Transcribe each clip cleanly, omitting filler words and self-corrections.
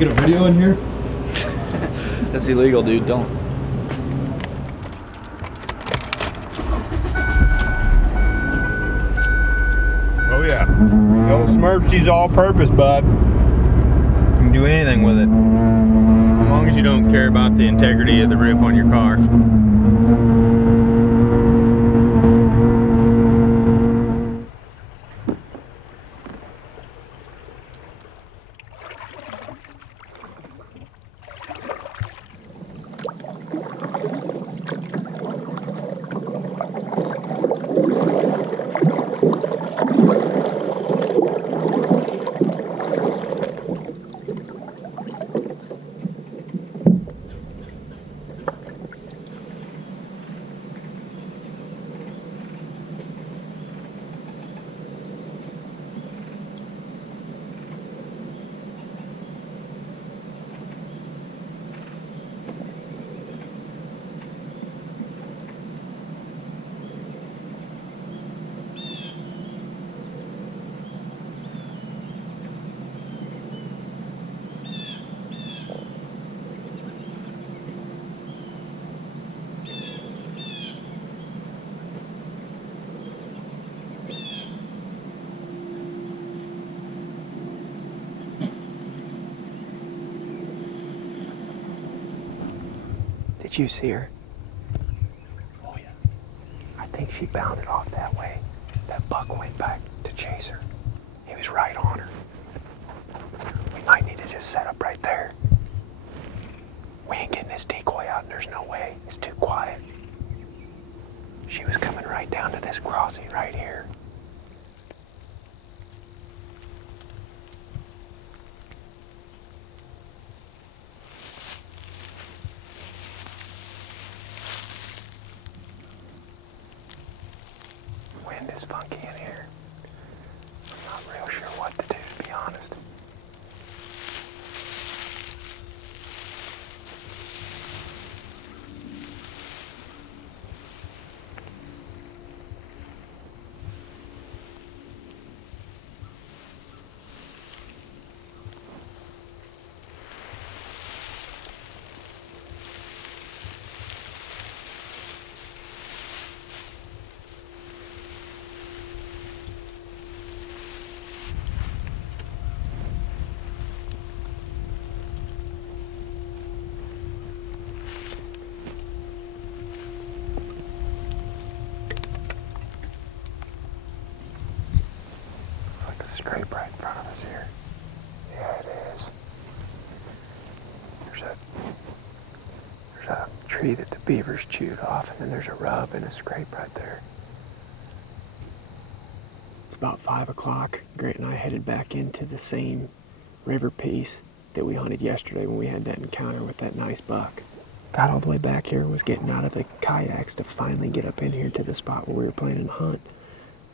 taking a video in here? That's illegal, dude. Don't. Oh yeah. The old Smurfsy's all-purpose, bud. You can do anything with it. As long as you don't care about the integrity of the roof on your car. Did you see her? Oh yeah. I think she bounded off that way. That buck went back to chase her. He was right on her. We might need to just set up right there. We ain't getting this decoy out, and there's no way. It's too quiet. She was coming right down to this crossing right here. Wind is funky in here. I'm not real sure what to do, to be honest. Scrape right in front of us here. Yeah, it is. There's a tree that the beavers chewed off, and then there's a rub and a scrape right there. It's about 5 o'clock. Grant and I headed back into the same river piece that we hunted yesterday when we had that encounter with that nice buck. Got all the way back here, was getting out of the kayaks to finally get up in here to the spot where we were planning to hunt.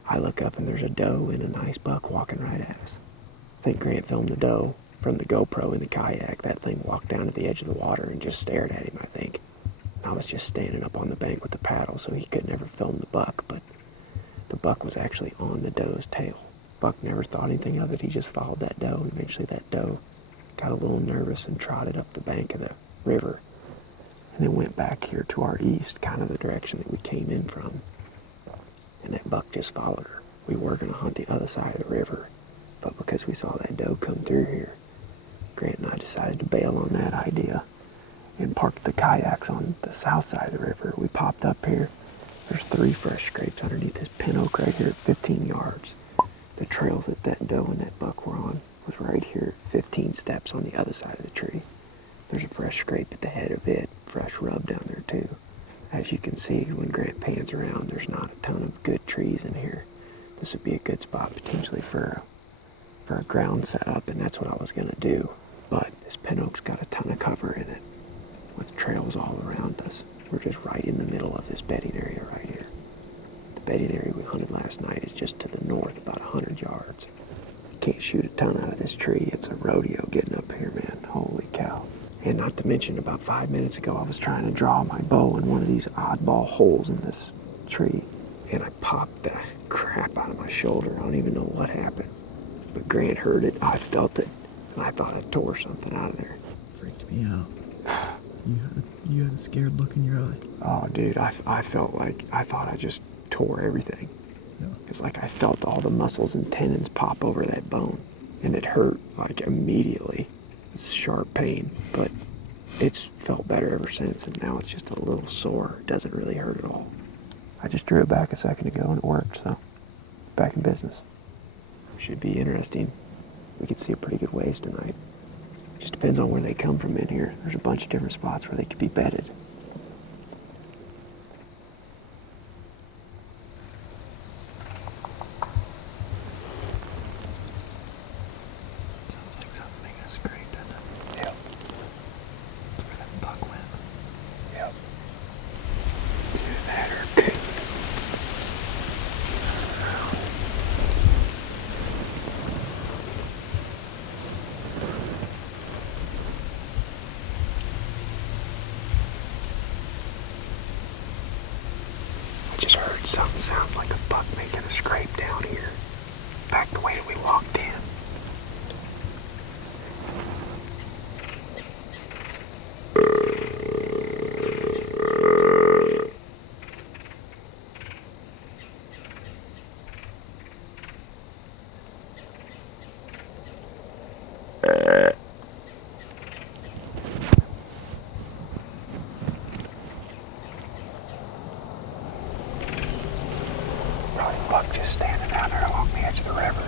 I look up and there's a doe and a nice buck walking right at us. I think Grant filmed the doe from the GoPro in the kayak. That thing walked down to the edge of the water and just stared at him, I think. I was just standing up on the bank with the paddle, so he could never film the buck, but the buck was actually on the doe's tail. Buck never thought anything of it. He just followed that doe, and eventually that doe got a little nervous and trotted up the bank of the river and then went back here to our east, kind of the direction that we came in from. And that buck just followed her. We were going to hunt the other side of the river, but because we saw that doe come through here, Grant and I decided to bail on that idea and parked the kayaks on the south side of the river. We popped up here. There's 3 fresh scrapes underneath this pin oak right here at 15 yards. The trail that that doe and that buck were on was right here at 15 steps on the other side of the tree. There's a fresh scrape at the head of it, fresh rub down there too. As you can see, when Grant pans around, there's not a ton of good trees in here. This would be a good spot potentially for a ground setup, and that's what I was going to do. But this pin oak's got a ton of cover in it with trails all around us. We're just right in the middle of this bedding area right here. The bedding area we hunted last night is just to the north, about 100 yards. You can't shoot a ton out of this tree. It's a rodeo getting up here, man. Holy cow. And not to mention, about 5 minutes ago, I was trying to draw my bow in one of these oddball holes in this tree, and I popped the crap out of my shoulder. I don't even know what happened. But Grant heard it. I felt it. and I thought I tore something out of there. Freaked me out. You had a scared look in your eye. Oh, dude, I felt like I thought I just tore everything. Yeah. It's like I felt all the muscles and tendons pop over that bone, and it hurt like immediately. It's sharp pain, but it's felt better ever since, and now it's just a little sore. It doesn't really hurt at all. I just drew it back a second ago and it worked, so back in business. Should be interesting. We could see a pretty good ways tonight. Just depends on where they come from in here. There's a bunch of different spots where they could be bedded. Sounds like something making a scrape, doesn't it? Yep. That's where that buck went. Yep. Dude, that hurt good. I just heard something sounds like a buck making a scrape down here. Back the way that we walked in. Probably a buck just standing out there along the edge of the river.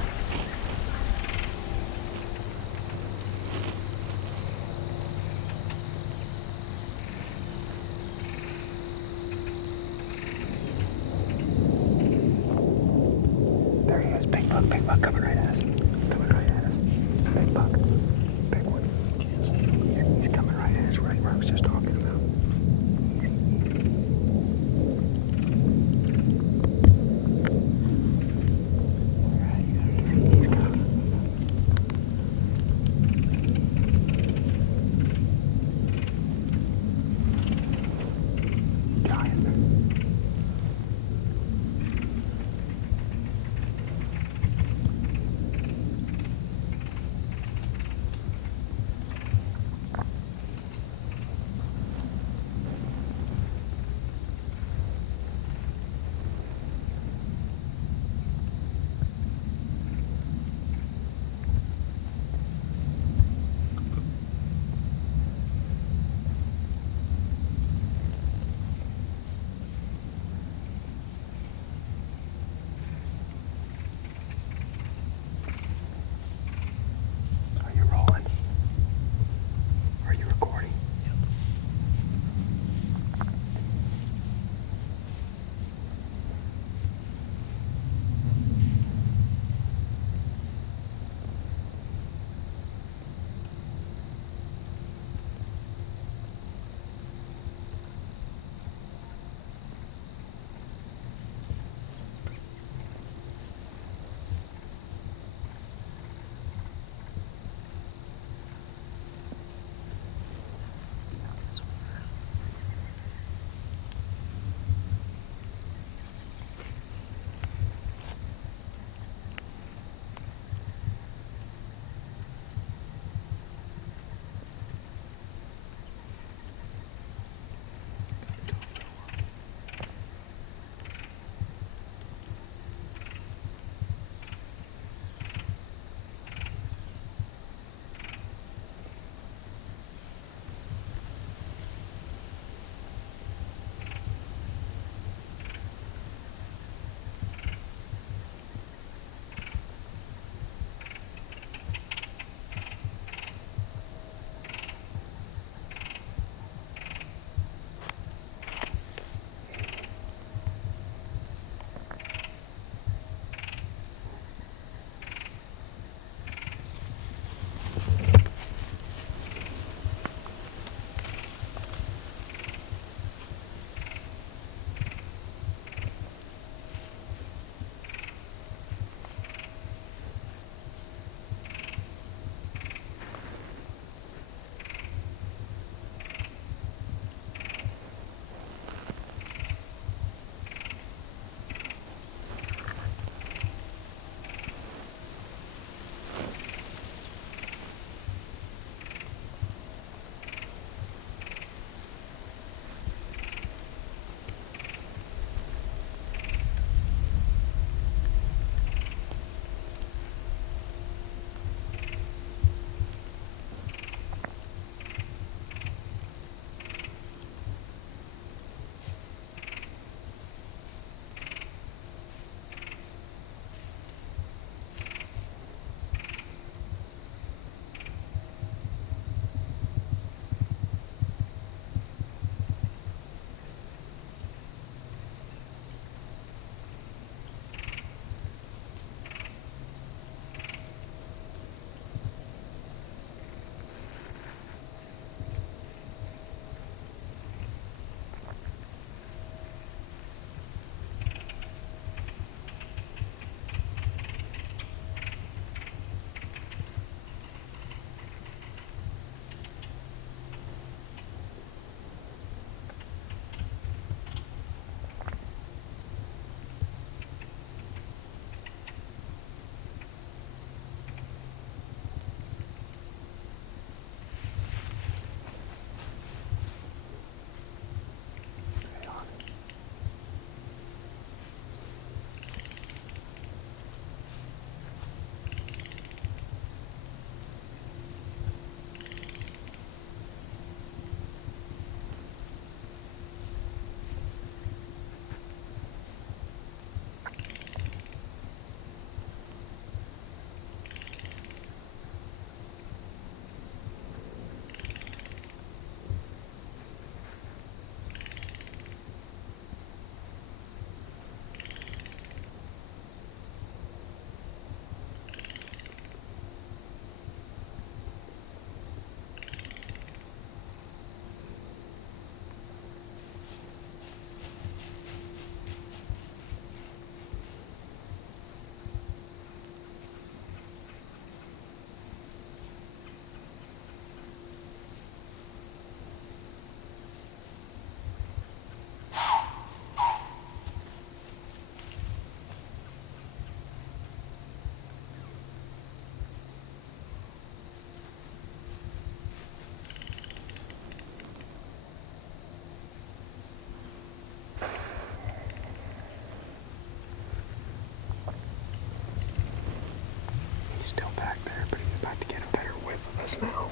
to get a better whip of us now.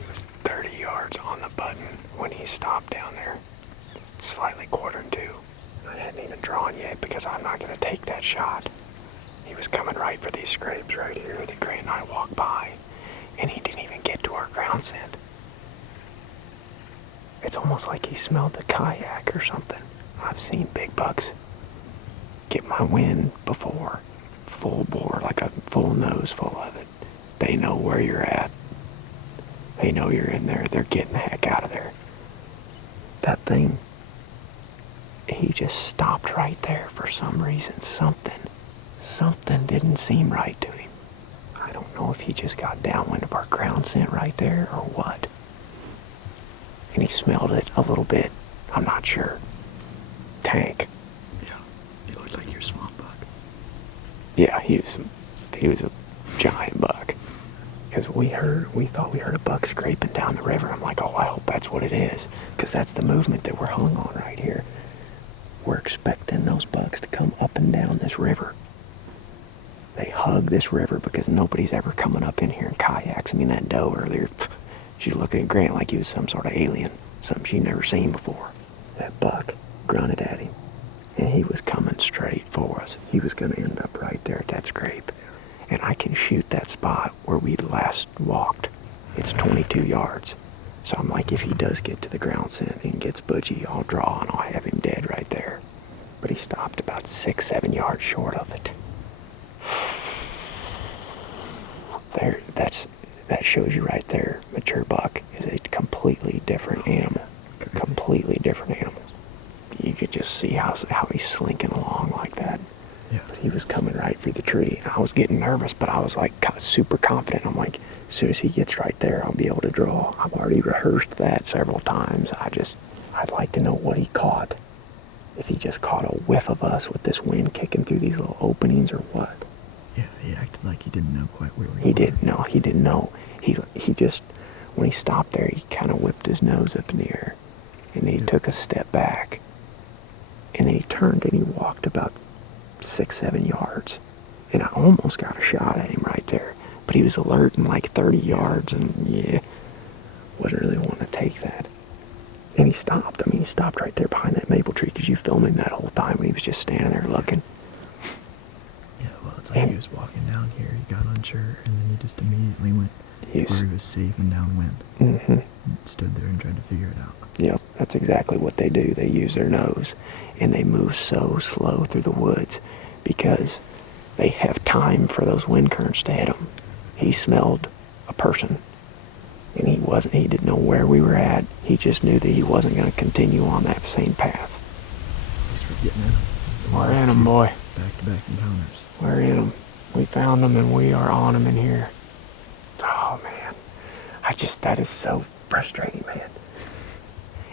He was 30 yards on the button when he stopped down there, slightly quartering to. I hadn't even drawn yet because I'm not going to take that shot. He was coming right for these scrapes right here that Grant and I walked by, and he didn't even get to our ground scent. It's almost like he smelled the kayak or something. I've seen big bucks get my wind before, full bore, like a full nose full of it. They know where you're at. They know you're in there. They're getting the heck out of there. That thing, he just stopped right there for some reason. Something didn't seem right to him. I don't know if he just got downwind of our ground scent right there or what. And he smelled it a little bit. I'm not sure. Tank. Yeah, he looked like your swamp buck. Yeah, he was a giant buck. Because we thought we heard a buck scraping down the river. I'm like, oh, I hope that's what it is. Because that's the movement that we're hung on right here. We're expecting those bucks to come up and down this river. They hug this river because nobody's ever coming up in here in kayaks. I mean, that doe earlier, she's looking at Grant like he was some sort of alien, something she'd never seen before. That buck grunted at him, and he was coming straight for us. He was going to end up right there at that scrape. And I can shoot that spot where we last walked. It's 22 yards. So I'm like, if he does get to the ground scent and gets budgy, I'll draw and I'll have him dead right there. But he stopped about 6-7 yards short of it. There, that shows you right there. Mature buck is a completely different animal. Completely different animal. You could just see how he's slinking along like that. Yeah. But he was coming right for the tree. I was getting nervous, but I was like super confident. I'm like, as soon as he gets right there, I'll be able to draw. I've already rehearsed that several times. I'd like to know what he caught. If he just caught a whiff of us with this wind kicking through these little openings or what. Yeah, he acted like he didn't know quite where we were. He didn't know. He just, when he stopped there, he kind of whipped his nose up in the air. And then he took a step back. And then he turned and he walked about 6-7 yards. And I almost got a shot at him right there. But he was alert in like 30 yards and yeah, wasn't really wanting to take that. And he stopped. I mean, he stopped right there behind that maple tree because you filmed him that whole time when he was just standing there looking. Yeah, well, it's like he was walking down here, he got unsure, and then he just immediately went where he was safe and downwind. Mm-hmm. And stood there and tried to figure it out. Yep, that's exactly what they do. They use their nose, and they move so slow through the woods because they have time for those wind currents to hit them. He smelled a person, and he didn't know where we were at. He just knew that he wasn't going to continue on that same path. At least we're getting in them. We're in them, boy. Back-to-back encounters. We're in them. We found them, and we are on them in here. Oh, man. That is so frustrating, man.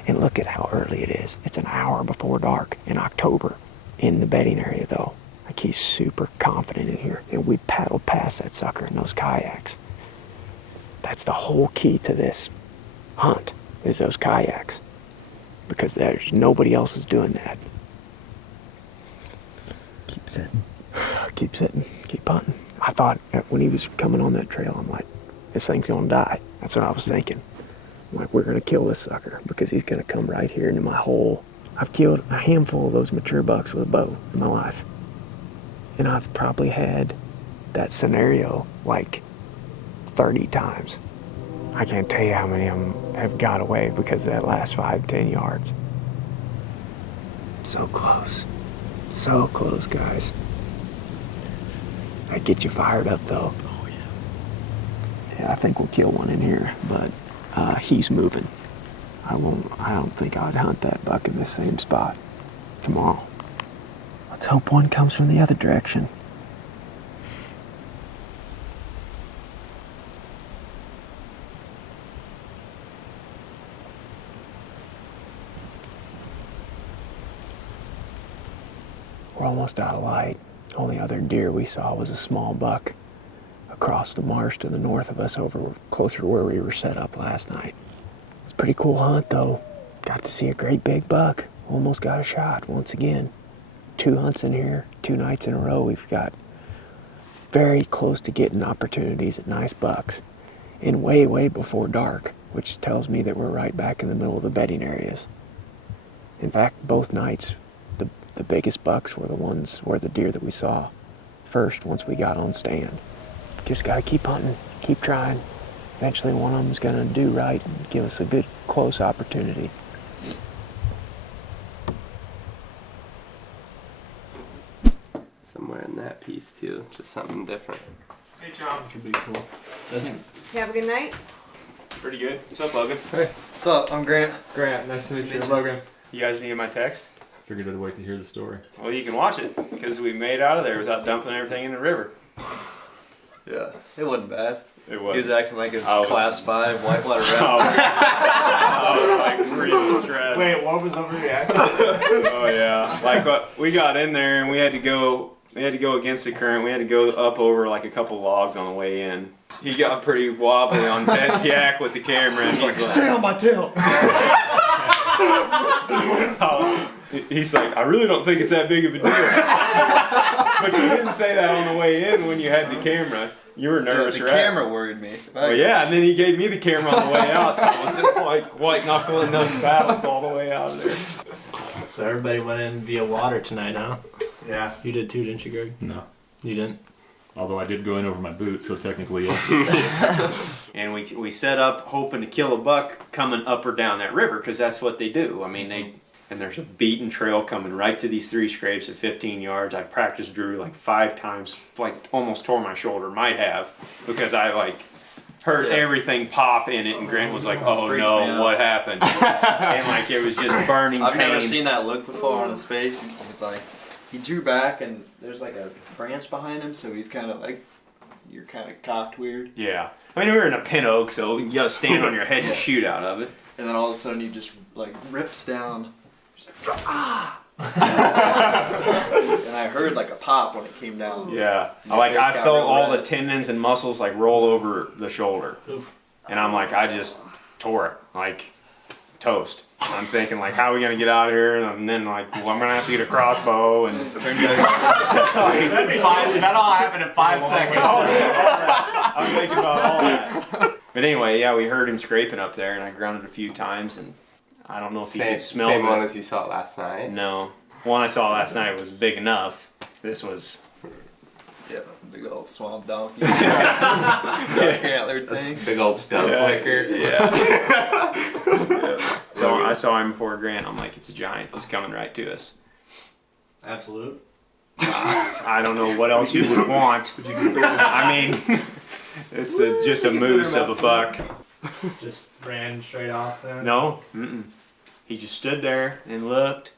And look at how early it is. It's an hour before dark in October in the bedding area, though. Like, he's super confident in here. And we paddled past that sucker in those kayaks. That's the whole key to this hunt, is those kayaks. Because there's nobody else is doing that. Keep sitting. Keep sitting, keep hunting. I thought when he was coming on that trail, I'm like, this thing's gonna die. That's what I was thinking. I'm like, we're gonna kill this sucker because he's gonna come right here into my hole. I've killed a handful of those mature bucks with a bow in my life. And I've probably had that scenario like 30 times. I can't tell you how many of them have got away because of that last 5-10 yards. So close. So close, guys. That gets you fired up, though. Oh, yeah. Yeah, I think we'll kill one in here, but he's moving. I don't think I'd hunt that buck in the same spot tomorrow. Let's hope one comes from the other direction. We're almost out of light. Only other deer we saw was a small buck across the marsh to the north of us, over closer to where we were set up last night. It's a pretty cool hunt, though. Got to see a great big buck. Almost got a shot once again. 2 hunts in here, 2 nights in a row. We've got very close to getting opportunities at nice bucks, and way, way before dark, which tells me that we're right back in the middle of the bedding areas. In fact, both nights, the biggest bucks were the deer that we saw first once we got on stand. Just gotta keep hunting, keep trying. Eventually one of them's gonna do right and give us a good close opportunity. Somewhere in that piece too, just something different. Hey, John. Should be cool. Doesn't You have a good night? Pretty good. What's up, Logan? Hey, what's up? I'm Grant. Grant, nice to meet you. Logan. You guys needed my text? Figured I'd wait to hear the story. Well, you can watch it, because we made out of there without dumping everything in the river. Yeah, it wasn't bad. It was. He was acting like it I was was- class 5 whitewater rat. I was like really stressed. Wait, what was overreacting? Oh yeah. Like we got in there and we had to go against the current. We had to go up over like a couple logs on the way in. He got pretty wobbly on Ted's yak with the camera. And he's like, Stay on my tail! he's like, I really don't think it's that big of a deal. But you didn't say that on the way in when you had the camera. You were nervous, the right? camera worried me. Well, yeah, and then he gave me the camera on the way out, so it was just like white knuckling those paddles all the way out of there. So everybody went in via water tonight, huh? Yeah. You did too, didn't you, Greg? No. You didn't? Although I did go in over my boots, so technically yes. And we set up hoping to kill a buck coming up or down that river, because that's what they do. I mean, and there's a beaten trail coming right to these 3 scrapes at 15 yards. I practiced Drew like 5 times, like almost tore my shoulder, might have, because I like heard everything pop in it, and Grant was like, oh Freaked me no, out. what happened? And like it was just burning I've pain. never seen that look before on his face. It's like, he drew back and there's like a branch behind him, so he's kind of like, you're kind of cocked weird. Yeah. I mean, we were in a pin oak, so you gotta stand on your head and shoot out of it. And then all of a sudden he just like rips down. Just like, ah! And I heard like a pop when it came down. Yeah. My Like face I got felt real all red. the tendons and muscles like roll over the shoulder. And I'm like, I just tore it. Like toast. I'm thinking like, how are we gonna get out of here? And then like, well, I'm gonna have to get a crossbow and That all happened in 5 seconds. I'm thinking about all that. But anyway, yeah, we heard him scraping up there, and I grunted a few times, and I don't know if he could smell Same it. one as you saw last night. No, one I saw last night was big enough. This was Yeah, big old swamp donkey. Antler This thing. big old stump clicker. So I saw him before Grant. I'm like, it's a giant. He's coming right to us. Absolute. I don't know what else you would want. I mean, it's just a moose of a buck. Just ran straight off then? No, he just stood there and looked,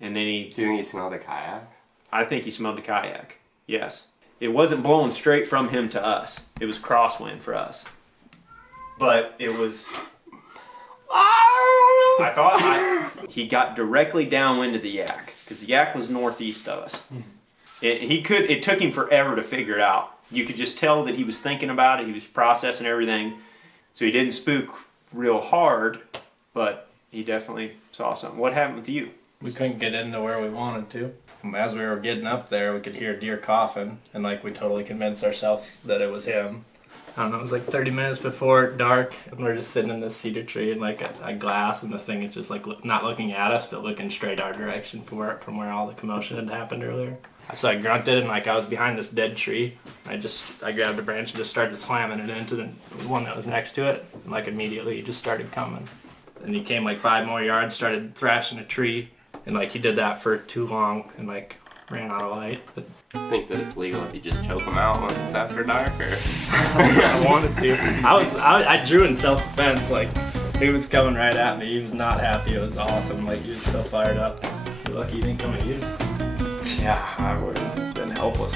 and then Do you think he smelled a kayak? I think he smelled the kayak. Yes. It wasn't blowing straight from him to us. It was crosswind for us. But it was... I thought he got directly downwind of the yak, because the yak was northeast of us. It took him forever to figure it out. You could just tell that he was thinking about it. He was processing everything. So he didn't spook real hard, but he definitely saw something. What happened with you? We couldn't get into where we wanted to. As we were getting up there, we could hear deer coughing, and like we totally convinced ourselves that it was him. I don't know, it was like 30 minutes before dark, and we're just sitting in this cedar tree in like a glass, and the thing is just like not looking at us, but looking straight our direction from where all the commotion had happened earlier. So I grunted, and like I was behind this dead tree. I grabbed a branch and just started slamming it into the one that was next to it, and like immediately he just started coming. And he came like 5 more yards, started thrashing a tree, and like he did that for too long, and like ran out of light. But Think that it's legal if you just choke them out once it's after dark, or? I wanted to. I drew in self-defense. Like he was coming right at me. He was not happy. It was awesome. Like he was so fired up. You're lucky he didn't come at you. Yeah, I would have been helpless.